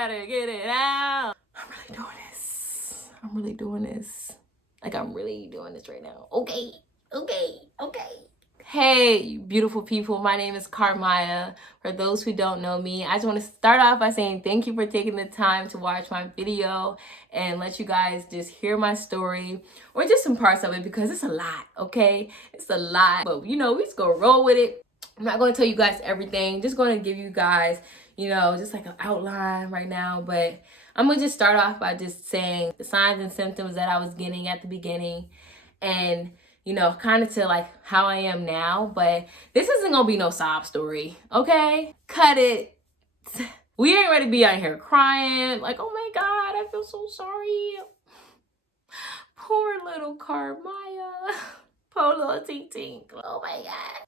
gotta get it out. I'm really doing this. I'm really doing this. Like, I'm really doing this right now. Okay. Hey, beautiful people. My name is Carmaya. For those who don't know me, I just want to start off by saying thank you for taking the time to watch my video and let you guys just hear my story or just some parts of it because it's a lot, okay? It's a lot, but we just gonna roll with it. I'm not going to tell you guys everything. Just going to give you guys, just like an outline right now, but I'm going to just start off by just saying the signs and symptoms that I was getting at the beginning and kind of to like how I am now, but this isn't gonna be no sob story, okay? Cut it. We ain't ready to be out here crying, like, oh my God, I feel so sorry. Poor little Carmaya. Poor little Tink Tink. Oh my God.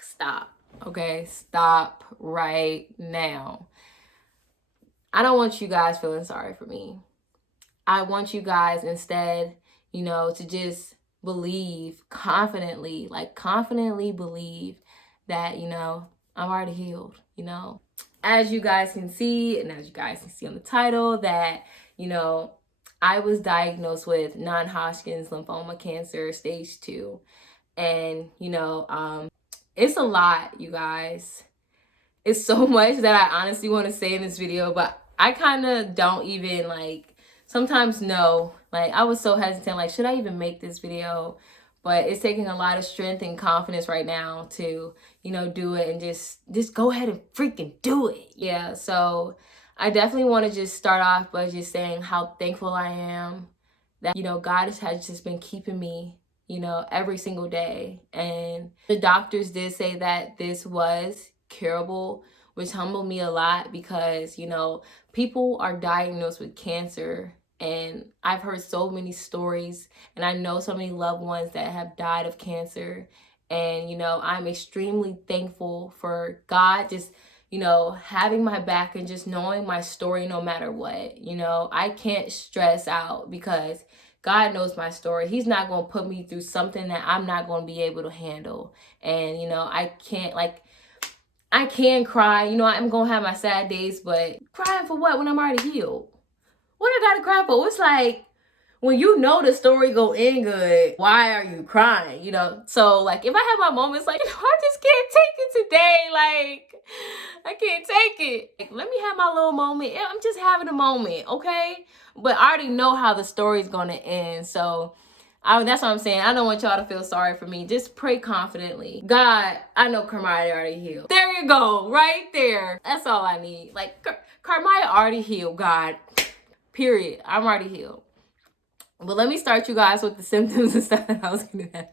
Stop, okay? Stop right now. I don't want you guys feeling sorry for me. I want you guys instead, to just believe confidently believe that, I'm already healed, As you guys can see, and as you guys can see on the title, that, I was diagnosed with Non-Hodgkins Lymphoma Cancer Stage 2. And, it's a lot, you guys. It's so much that I honestly want to say in this video, but I kind of don't even sometimes know. I was so hesitant, should I even make this video? But it's taking a lot of strength and confidence right now to, do it and just go ahead and freaking do it. Yeah, so I definitely want to just start off by just saying how thankful I am that, God has just been keeping me, every single day. And the doctors did say that this was curable, which humbled me a lot because, people are diagnosed with cancer. And I've heard so many stories and I know so many loved ones that have died of cancer. And, I'm extremely thankful for God just, having my back and just knowing my story no matter what. I can't stress out because God knows my story. He's not going to put me through something that I'm not going to be able to handle. And, I can cry. I'm going to have my sad days, but crying for what when I'm already healed? What I gotta cry for? It's like, when the story go in good, why are you crying? So if I have my moments I just can't take it today. I can't take it. Let me have my little moment. Yeah, I'm just having a moment, okay? But I already know how the story's gonna end. So that's what I'm saying. I don't want y'all to feel sorry for me. Just pray confidently. God, I know Carmaya already healed. There you go, right there. That's all I need. Carmaya already healed, God. Period. I'm already healed. But let me start you guys with the symptoms and stuff that I was going to have.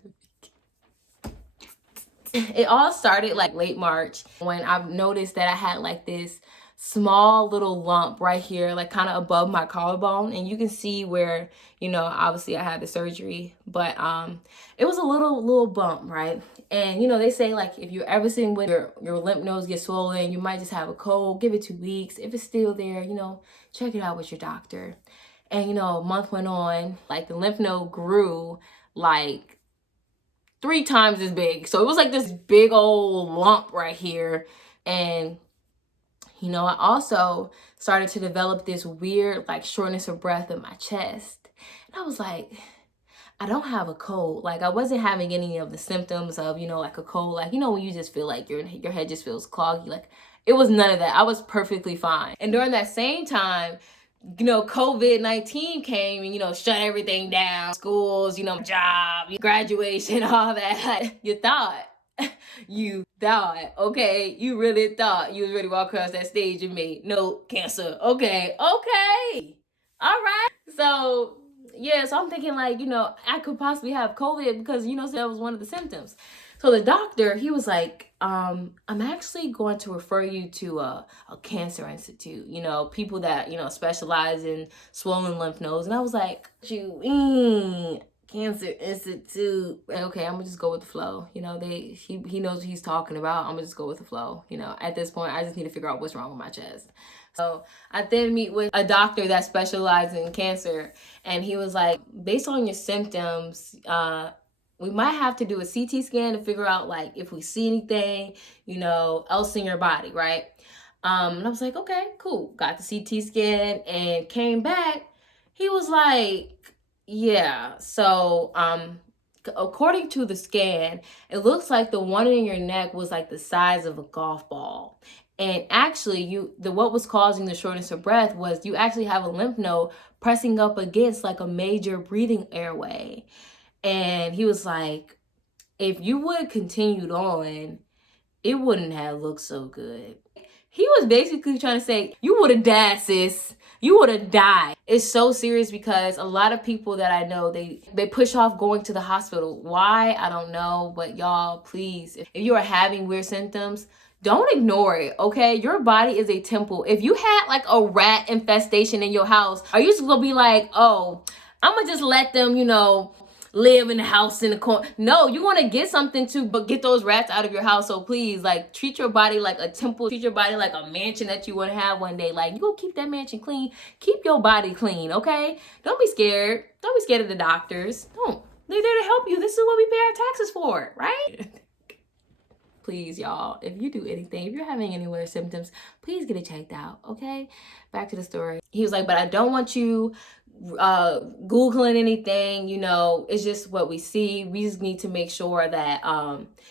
It all started late March when I've noticed that I had this small little lump right here, kind of above my collarbone. And you can see where, obviously I had the surgery, but it was a little bump, right? And, they say if you're ever sitting with your lymph nodes get swollen, you might just have a cold, give it 2 weeks. If it's still there, check it out with your doctor. And, a month went on, the lymph node grew 3 times as big. So it was this big old lump right here. And, I also started to develop this weird shortness of breath in my chest. And I was like, I don't have a cold. I wasn't having any of the symptoms of, a cold. When you just feel your head just feels cloggy. It was none of that. I was perfectly fine. And during that same time, COVID-19 came and, shut everything down. Schools, job, graduation, all that. You thought, okay? You really thought you was ready to walk across that stage and made no cancer. Okay. All right. So, yeah, so I'm thinking I could possibly have COVID because, so that was one of the symptoms. So the doctor, he was like, I'm actually going to refer you to a cancer institute, people that, specialize in swollen lymph nodes. And I was like, Cancer Institute. Okay, I'm gonna just go with the flow. He knows what he's talking about. I'm gonna just go with the flow. At this point, I just need to figure out what's wrong with my chest. So I then meet with a doctor that specializes in cancer. And he was like, based on your symptoms, we might have to do a CT scan to figure out if we see anything, else in your body, right? And I was like, okay, cool. Got the CT scan and came back. He was like, yeah. So, according to the scan, it looks like the one in your neck was like the size of a golf ball. And actually, what was causing the shortness of breath was you actually have a lymph node pressing up against like a major breathing airway. And he was like, if you would have continued on, it wouldn't have looked so good. He was basically trying to say, you would have died, sis. You would have died. It's so serious because a lot of people that I know, they push off going to the hospital. Why? I don't know. But y'all, please, if you are having weird symptoms, don't ignore it, okay? Your body is a temple. If you had like a rat infestation in your house, are you just gonna be like, oh, I'm gonna just let them, live in the house in the corner? No, you want to get something to but get those rats out of your house. So please, like, treat your body like a temple. Treat your body like a mansion that you want to have one day. Like, you go keep that mansion clean. Keep your body clean, okay? Don't be scared. Don't be scared of the doctors. Don't. They're there to help you. This is what we pay our taxes for, right? Please, y'all, if you do anything, if you're having any weird symptoms, please get it checked out, okay? Back to the story. He was like, but I don't want you Googling anything, it's just what we see. We just need to make sure that,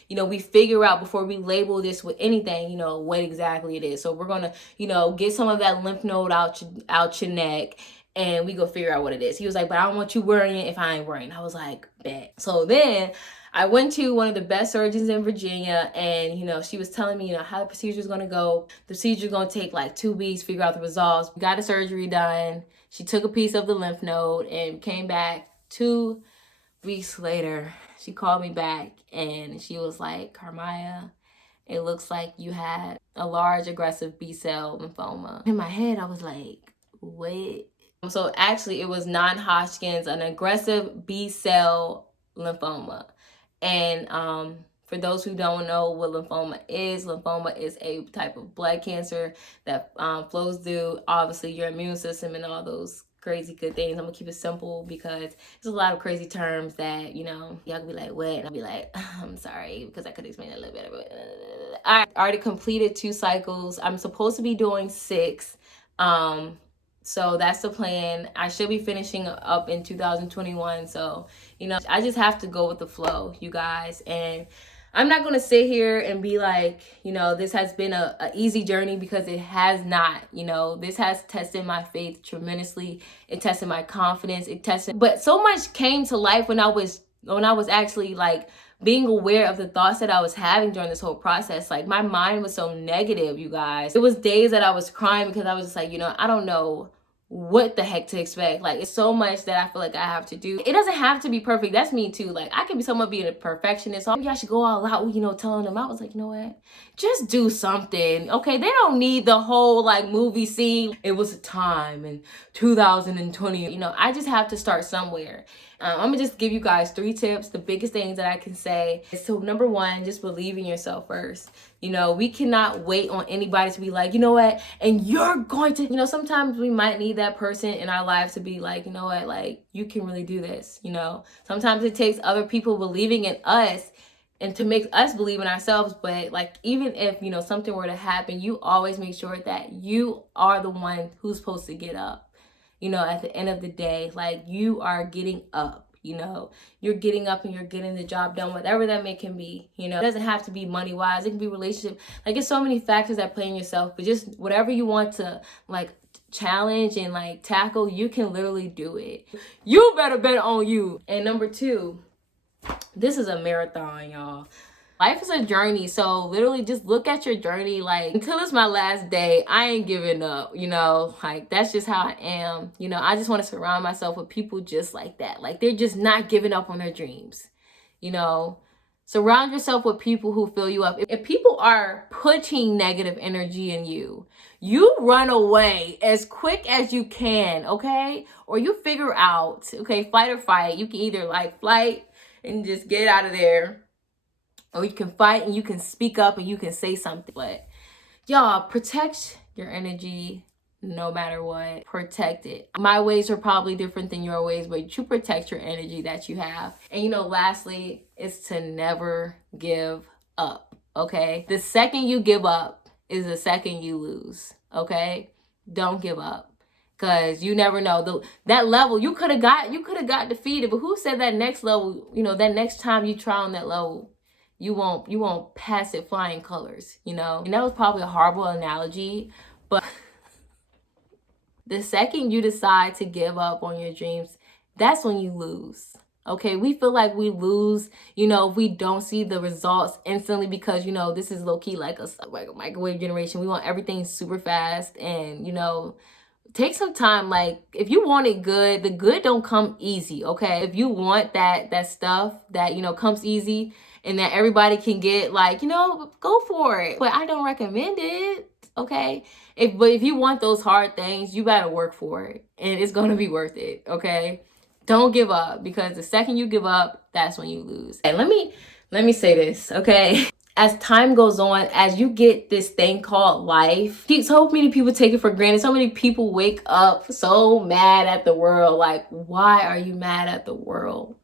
we figure out before we label this with anything, what exactly it is. So we're going to, get some of that lymph node out your neck, and we go figure out what it is. He was like, but I don't want you worrying if I ain't worrying. I was like, bet. So then I went to one of the best surgeons in Virginia, and, she was telling me, how the procedure is going to go. The procedure is going to take like 2 weeks, figure out the results. We got a surgery done. She took a piece of the lymph node and came back 2 weeks later. She called me back and she was like, Carmaya, it looks like you had a large aggressive B-cell lymphoma. In my head, I was like, what? So actually it was non-Hodgkins, an aggressive B-cell lymphoma. And for those who don't know what lymphoma is a type of blood cancer that flows through, obviously, your immune system and all those crazy good things. I'm gonna keep it simple because there's a lot of crazy terms that, y'all can be like, what? And I'll be like, I'm sorry, because I could explain it a little bit. I already completed 2 cycles. I'm supposed to be doing 6. So that's the plan. I should be finishing up in 2021. So, I just have to go with the flow, you guys. And I'm not going to sit here and be like, this has been a easy journey, because it has not. This has tested my faith tremendously. It tested my confidence. But so much came to life when I was actually like being aware of the thoughts that I was having during this whole process. Like, my mind was so negative, you guys. It was days that I was crying because I was just like, I don't know what the heck to expect. Like, it's so much that I feel like I have to do. It doesn't have to be perfect. That's me too. Like, I can be someone being a perfectionist. So maybe I should go all out, telling them. I was like, you know what? Just do something. Okay, they don't need the whole like movie scene. It was a time in 2020. I just have to start somewhere. I'm gonna just give you guys 3 tips. The biggest things that I can say is, so number 1, just believe in yourself first. We cannot wait on anybody to be like, you know what, and you're going to, sometimes we might need that person in our lives to be like, you know what, like, you can really do this. Sometimes it takes other people believing in us and to make us believe in ourselves. But like, even if, something were to happen, you always make sure that you are the one who's supposed to get up. At the end of the day, like, you are getting up, you're getting up and you're getting the job done, whatever that can be. It doesn't have to be money wise. It can be relationship. Like, it's so many factors that play in yourself, but just whatever you want to like challenge and like tackle, you can literally do it. You better bet on you. And number 2, this is a marathon, y'all. Life is a journey, so literally just look at your journey like, until it's my last day, I ain't giving up, like, that's just how I am. I just want to surround myself with people just like that. Like, they're just not giving up on their dreams. Surround yourself with people who fill you up. If people are putting negative energy in you, you run away as quick as you can, okay? Or you figure out, okay, fight or fight. You can either like flight and just get out of there, or you can fight and you can speak up and you can say something. But y'all, protect your energy no matter what. Protect it. My ways are probably different than your ways, but you protect your energy that you have. And lastly, is to never give up, okay? The second you give up is the second you lose, okay? Don't give up. Because you never know. That level, you could have got defeated, but who said that next level, that next time you try on that level, you won't pass it flying colors, And that was probably a horrible analogy, but the second you decide to give up on your dreams, that's when you lose. Okay, we feel like we lose, if we don't see the results instantly, because, this is low-key like a microwave generation. We want everything super fast, and, take some time. Like, if you want it good, the good don't come easy, okay? If you want that stuff that, comes easy and that everybody can get, like, go for it. But I don't recommend it, okay? But if you want those hard things, you gotta work for it, and it's gonna be worth it, okay? Don't give up, because the second you give up, that's when you lose. And let me say this, okay? As time goes on, as you get this thing called life, so many people take it for granted. So many people wake up so mad at the world. Like, why are you mad at the world?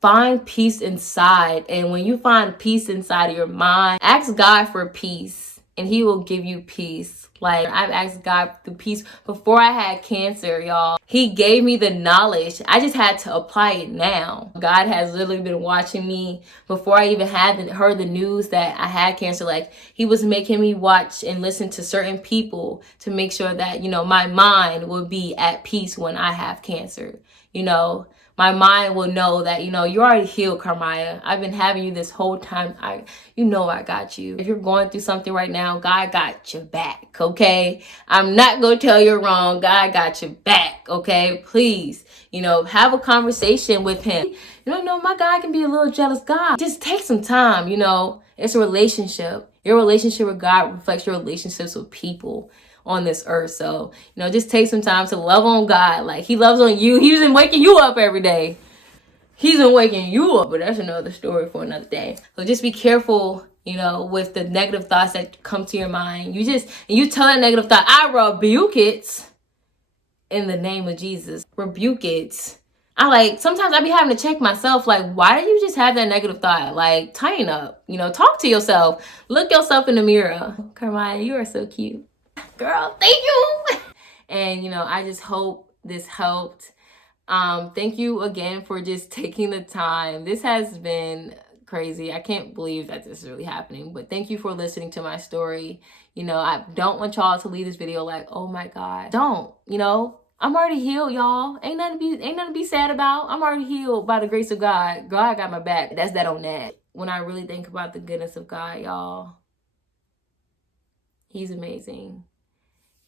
Find peace inside. And when you find peace inside of your mind, ask God for peace, and he will give you peace. Like, I've asked God for peace before I had cancer, y'all. He gave me the knowledge. I just had to apply it now. God has literally been watching me before I even heard the news that I had cancer. Like, he was making me watch and listen to certain people to make sure that, my mind will be at peace when I have cancer. My mind will know that, you're already healed, Carmaya. I've been having you this whole time. I got you. If you're going through something right now, God got your back, okay? I'm not going to tell you wrong. God got your back, okay? Please, have a conversation with him. My God can be a little jealous God. Just take some time, It's a relationship. Your relationship with God reflects your relationships with people on this earth. So, just take some time to love on God like he loves on you. He's been waking you up every day. He's been waking you up, but that's another story for another day. So just be careful, with the negative thoughts that come to your mind. You tell that negative thought, I rebuke it in the name of Jesus. Rebuke it. Sometimes I be having to check myself, like, why do you just have that negative thought? Like, tighten up, talk to yourself. Look yourself in the mirror. Carmaya, you are so cute. Girl, thank you. And I just hope this helped. Thank you again for just taking the time. This has been crazy. I can't believe that this is really happening, but thank you for listening to my story. I don't want y'all to leave this video like, oh my God. Don't. I'm already healed, y'all. Ain't nothing to be sad about. I'm already healed by the grace of God. God got my back. That's that on that. When I really think about the goodness of God, y'all, he's amazing.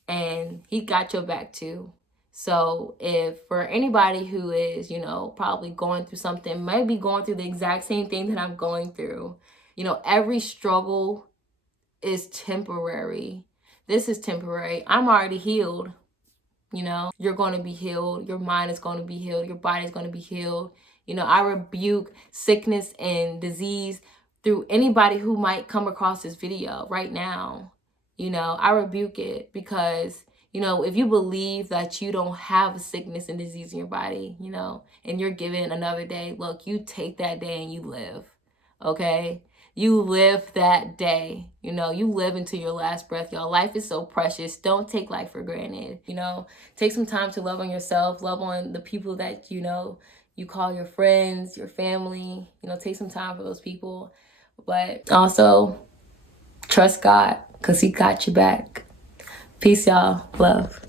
And he got your back too. So if for anybody who is, probably going through something, might be going through the exact same thing that I'm going through, every struggle is temporary. This is temporary. I'm already healed. You're going to be healed. Your mind is going to be healed. Your body is going to be healed. I rebuke sickness and disease through anybody who might come across this video right now. I rebuke it, because, if you believe that you don't have a sickness and disease in your body, and you're given another day, look, you take that day and you live, okay? You live that day, you live until your last breath, y'all. Life is so precious. Don't take life for granted, Take some time to love on yourself, love on the people that, you call your friends, your family, take some time for those people. But also, trust God, because he got your back. Peace, y'all. Love.